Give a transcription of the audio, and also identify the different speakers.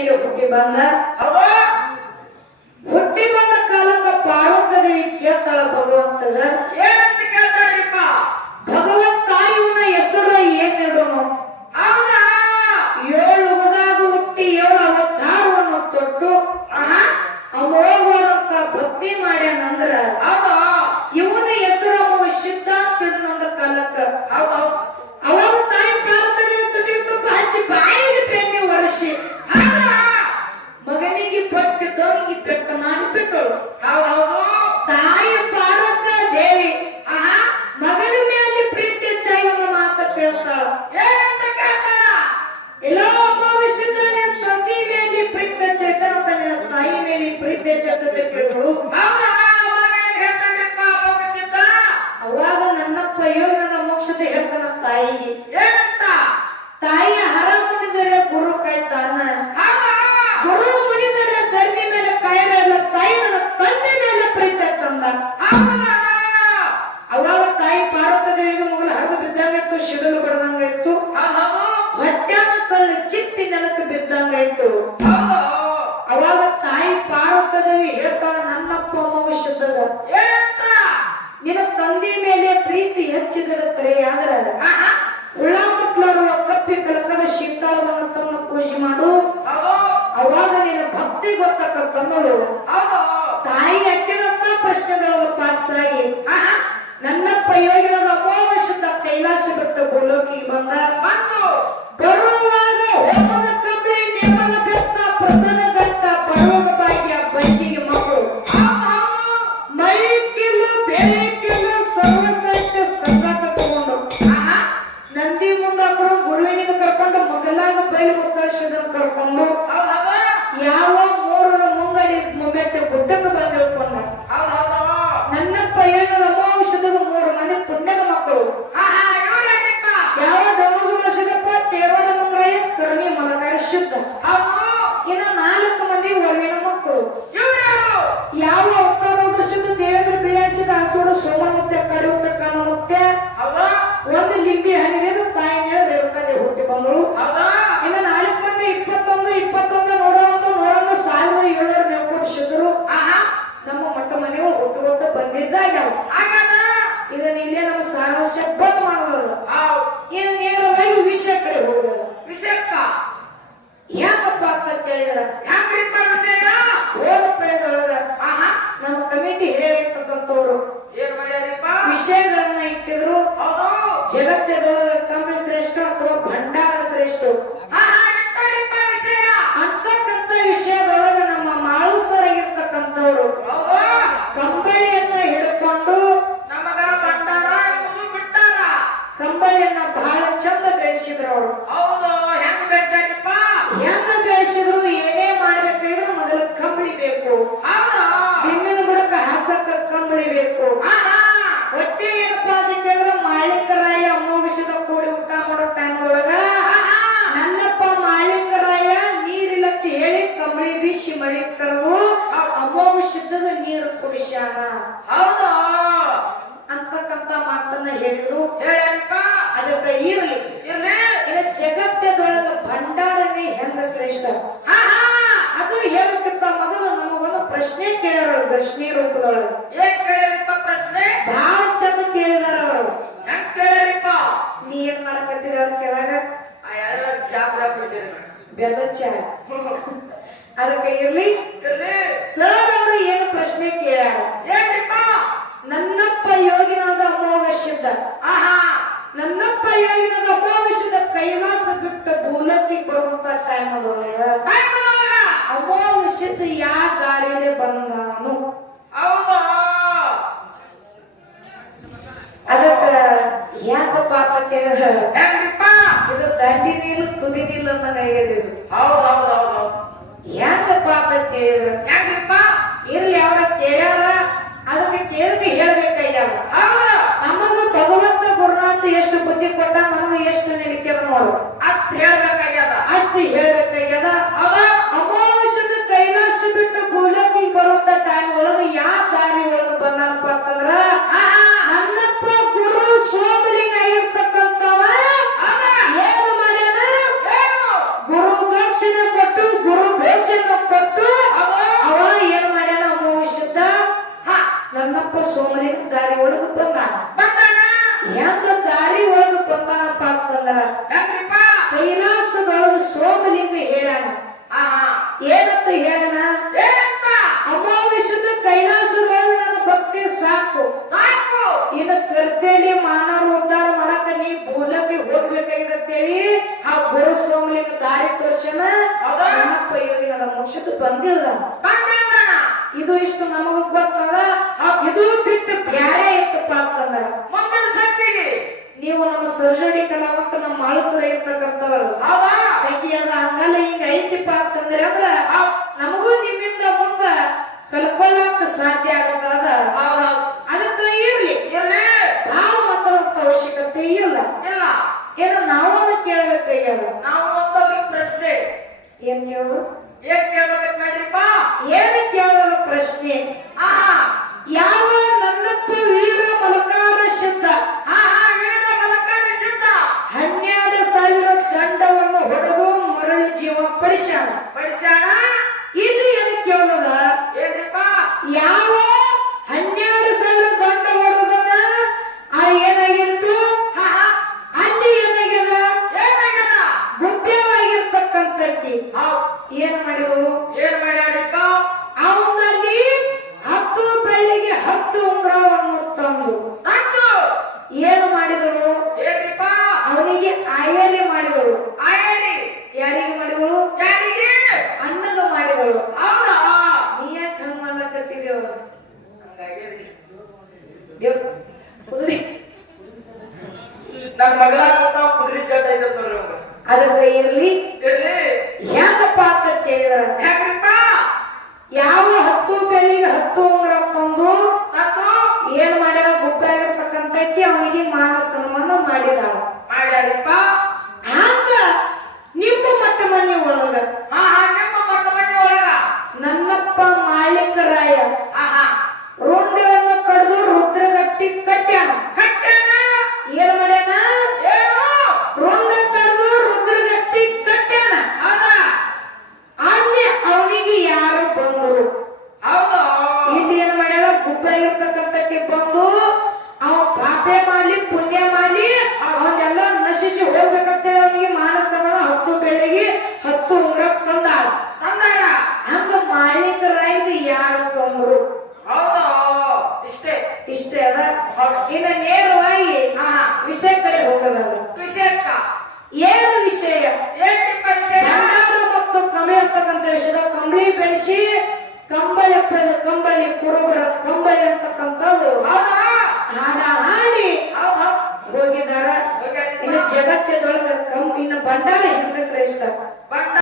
Speaker 1: গেল ওকে বান্দা ನೆಲಕ್ಕೆ ಬಿದ್ದಂಗಾಯ್ತು ಅವಾಗ ತಾಯಿ ಪಾರ್ವತದೇವಿ ಹೇಳ್ತಾಳ ನನ್ನಪ್ಪ ಮಗು
Speaker 2: ಶಬ್ದ
Speaker 1: ನಿನ್ನ ತಂದೆ ಮೇಲೆ ಪ್ರೀತಿ ಹೆಚ್ಚಿದಿರುತ್ತಾರೆ ಆದ್ರ ಹುಳ ಕಪ್ಪಿ ಕಲಕದ ಶೀತಳ ಬಣ್ಣತನ್ನು ಪೂಜೆ ಮಾಡು. ಅವಾಗ ನಿನ್ನ ಭಕ್ತಿ ಗೊತ್ತಕ್ಕಂತಂದಳು ತಾಯಿ ಅಕ್ಕಿದಂತ ಪ್ರಶ್ನೆಗಳು ಪಾಸ್ ಆಗಿ ನನ್ನ ಅವರಿಗೆ ವರವಿನ ಮಕ್ಕಳು. ಯಾವ ಉತ್ತರದರ್ಶನ ದೇವೇಂದ್ರ ಬಿಳಿಯಂಶದ ಹಚ್ಚೋಡು ಸೋಮ ಮತ್ತೆ ಕಡೆ ಹೋಗ್ತ
Speaker 2: ಕಾಣುತ್ತೆ
Speaker 1: ಒಂದು ಲಿಂಬಿ ಹಣ್ಣಿಗೆ ತಾಯಿ ಮೇಲೆ ರೇಣುಕಾದೆ ಹುಟ್ಟಿ ಬಂದಳು. ಇನ್ನ ನಾಲ್ಕು ಮಂದಿ ಇಪ್ಪತ್ತೊಂದು ಇಪ್ಪತ್ತೊಂದು ನೂರ ಒಂದು ನೂರ ಒಂದು ಸಾವಿರದ ಏಳ್ನೂರ ನೆಂಪಟ್ಟು
Speaker 2: ಸಿದ್ರು
Speaker 1: ನಮ್ಮ ಮೊಟ್ಟ ಮನೆಗಳು ಹುಟ್ಟುವಂತ ಬಂದಿದ್ದಾಗ ಇದನ್ನ ಇಲ್ಲೇ ನಮ್ಮ ಸಾರಾಂಶ ಬಂದ್ ಮಾಡೋದದ. ಏನು ನೇರವಾಗಿ ವಿಷಯ ಕಡೆ ಹೋಗೋದದ.
Speaker 2: ವಿಷಯಕ್ಕ?
Speaker 1: ಯಾಕಪ್ಪ ಅಂತ ಕೇಳಿದ್ರ? ನೀರು ಕುಡಿಸ್ಯಾನ?
Speaker 2: ಹೌದ?
Speaker 1: ಅಂತಕ್ಕಂತ ಮಾತನ್ನ ಹೇಳಿದ್ರು. ಅದಕ್ಕೆ ಇರಲಿ. ಇನ್ನು ಜಗತ್ತದೊಳಗ ಭಂಡಾರನೇ ಹೆಂಗ ಶ್ರೇಷ್ಠ? ಅದು ಹೇಳಕ್ಕಿಂತ ಮೊದಲು ನಮಗೊಂದು ಪ್ರಶ್ನೆ ಕೇಳ್ಯಾರ ದರ್ಶನಿ ರೂಪದೊಳಗ.
Speaker 2: ಏನ್ ಕೇಳಿರಿಪ್ಪ ಪ್ರಶ್ನೆ?
Speaker 1: ಬಹಳ ಚಂದ ಕೇಳಿದಾರ ಅವರು.
Speaker 2: ಹೆಂಗ್ ಕೇಳಿರಿಪ್ಪ?
Speaker 1: ನೀ ಏನ್ ಮಾಡಕತ್ತಿದ ಅವ್ರ ಕೇಳಾಗ? ಬೆಲ್ಲ ಚಾ ಅದಕ್ಕೆ ಇರ್ಲಿ. ಸರ್ ಅವರು ಪ್ರಶ್ನೆ ಕೇಳ್ಯಾರ.
Speaker 2: ಏನ್ರಿಪ್ಪ?
Speaker 1: ನನ್ನಪ್ಪ ಯೋಗಿನಾದ ಅಮೋಘ ಸಿದ್ಧ
Speaker 2: ಆಹಾ.
Speaker 1: ನನ್ನಪ್ಪ ಯೋಗಿನದ ಅಮೋಘ ಕೈಲಾಸ ಬಿಟ್ಟ ಭೂಲಕ್ಕಿಗೆ ಬರುವಂತ ಟೈಮ್ ಅದೊಳಗ ಯಾ ದಾರಿಲೆ ಬಂದಾನು. ಅದಕ್ಕ ಯಾಕಪ್ಪ ಅಂತ ಕೇಳಿದ್ರ? ಇದು ದಂಡಿನಿಲ್ಲ ತುದಿನಿಲ್ಲ ಅಂತ ನೆಗೆದಿದ್ರು
Speaker 2: ಹೌದಾ.
Speaker 1: ಬಂದಿಳ್ದ ಇದು ಇಷ್ಟು ನಮಗ ಗೊತ್ತದ ಇದು ಬಿಟ್ಟು ಬ್ಯಾರೆ ಇತ್ತಪ್ಪ ಅಂತಂದ್ರ
Speaker 2: ಮುಂದಿನ ಸತ್ತಿಗೆ
Speaker 1: ನೀವು ನಮ್ಮ ಸರ್ಜರಿ ಕಲಾ ಮತ್ತು ನಮ್ಮ ಮಾಳಸರ ಇರ್ತಕ್ಕಂಥವ್ರು. ಅದ ಹಂಗಲ್ಲ ಹಿಂಗ ಐತಿಪ್ಪ ಅಂತಂದ್ರೆ ಅಂದ್ರ ನಮಗೂ ನಿಮ್ಮಿಂದ ಮುಂದ ಕಲ್ಕೊಳ್ಳಾಕ ಸಾಧ್ಯ ಆಗತ್ತದ
Speaker 2: ಆ
Speaker 1: ಅದಕ್ಕ ಇರ್ಲಿ.
Speaker 2: ಇರ್ಲಿ.
Speaker 1: ಬಹಳ ಮಾತಾಡುವಂತ ಅವಶ್ಯಕತೆ ಇಲ್ಲ.
Speaker 2: ಇಲ್ಲ.
Speaker 1: ಏನು ನಾವನ್ನ ಕೇಳ್ಬೇಕಾಗ್ಯದ?
Speaker 2: ನಾವು ಒಂದೊಂದು ಪ್ರಶ್ನೆ.
Speaker 1: ಏನ್ ಕೇಳೋದು?
Speaker 2: ಏನ್ ಕೇಳ್ಬೇಕಂತ ಮಾಡ್ರಿಪ್ಪ
Speaker 1: ಏನು ಕೇಳೋದ ಪ್ರಶ್ನೆ?
Speaker 2: ಆಹಾ
Speaker 1: ಯಾವ ನನ್ನಪ್ಪ ವೀರ ಮಲಕಾರ ಸಿದ್ಧ ಅವನಿಗೆ ಆಯರಿ ಮಾಡಿದಳು
Speaker 2: ಆಯರಿ?
Speaker 1: ಯಾರಿಗೆ ಮಾಡಿದಳು
Speaker 2: ಯಾರಿಗೆ?
Speaker 1: ಅನ್ನಗ ಮಾಡಿದಳು
Speaker 2: ಹೌದಾ?
Speaker 1: ನೀ ಯಾಕೆ ಹಂಗ ಮಾಡ್ಲಕತ್ತಿದೇವ. ದೇವ್ ಕುದುರೆ
Speaker 2: ನನ್ ಮಗಳ ಕುದುರೆ. ಇದೆ ನೋಡ್ರಿ
Speaker 1: ಅದಕ್ಕೆ ಇರ್ಲಿ
Speaker 2: ಇರ್ಲಿ
Speaker 1: ಹೆಂಗಪ್ಪ ಅಂತ ಕೇಳಿದ್ರ
Speaker 2: ಹೆಂಗ್ರಿಪ್ಪ
Speaker 1: ಯಾವ ಹತ್ತು ಬೆಳ್ಳಿಗೆ ಹತ್ತು ಉಂಗುರ ತಂದು
Speaker 2: ನಂದು
Speaker 1: ಏನ್ ಮಾಡ್ಯಾಳ ಗುಬ್ಬಾಗಿರ್ತಕ್ಕಂಥಕ್ಕೆ ಅವನಿಗೆ ಮಾನ ಸನ್ಮಾನ ಮಾಡಿದಾಳ
Speaker 2: ಮಾಡ್ಯಾರಿಪ್ಪ
Speaker 1: ಹಂಗ ನಿಮ್ಮ ಮಟ್ಟ ಮನೆ ಒಳಗ
Speaker 2: ಆಹಾ ನಿಮ್ಮ ಮಕ್ಕ ಮನೆ ಒಳಗ
Speaker 1: ನನ್ನಪ್ಪ ಮಾಳಿಂಗರಾಯ
Speaker 2: ಆಹಾ
Speaker 1: ರುಂಡವನ್ನು ಕಡ್ದು ರುದ್ರಗಟ್ಟಿ ಕಟ್ಟ್ಯಾನ
Speaker 2: ಕಟ್ಟ್ಯಾನ
Speaker 1: ಏನ್ ಮಾಡ್ಯಾನ
Speaker 2: ಏನು
Speaker 1: ರುಂಡ ಕಡ್ದು ರುದ್ರಗಟ್ಟಿ ಕಟ್ಟ್ಯಾನ
Speaker 2: ಹೌದಾ
Speaker 1: ಅಲ್ಲಿ ಅವನಿಗೆ ಯಾರು ಬಂದರು
Speaker 2: ಹೌದು
Speaker 1: ಇಲ್ಲಿ ಏನ್ ಮಾಡ್ಯಾಳ ಗುಬ್ಬ ಇರ್ತಕ್ಕಂಥಕ್ಕೆ ಬಂದು ಅವ ಪಾಪೆ ಮಾಲಿ ಪುಣ್ಯ ಮಾಲಿ ಅವನ್ನೆಲ್ಲ ನಶಿಸಿ ಹೋಗ್ಬೇಕಂತೇಳಿ ಅವನಿಗೆ ಮಾನಸವನ ಹತ್ತು ಬೆಳ್ಳಿಗೆ ಹತ್ತು ಉಂಗ್ರ ತಂದಾಳ
Speaker 2: ತಂದಾರ
Speaker 1: ಹಂಗ ಮಾಳಿಂಗರಾಯ್ದು ಯಾರು ತಂದ್ರು
Speaker 2: ಹೌದು ಇಷ್ಟೇ
Speaker 1: ಇಷ್ಟೇ ಅದ ಇನ್ನು ನೇರವಾಗಿ
Speaker 2: ಆಹಾ
Speaker 1: ವಿಷಯ ಕಡೆ ಹೋಗಲಾಗ
Speaker 2: ವಿಷಯಕ್ಕ
Speaker 1: ಏನು ವಿಷಯ
Speaker 2: ಏನ್ರಿಪ್ಪ ವಿಷಯ
Speaker 1: ಬಂಗಾರ ಮತ್ತು ಕಂಬಳಿ ಅಂತಕ್ಕಂಥ ವಿಷಯದ ಕಂಬಳಿ ಬೆಳೆಸಿ ಕಂಬಳಿ ಕಂಬಳಿ ಕುರುಬರ ಕಂಬಳಿ ಅಂತಕ್ಕಂಥದ್ದು. ಹಾಡ ಹಾಡಿ.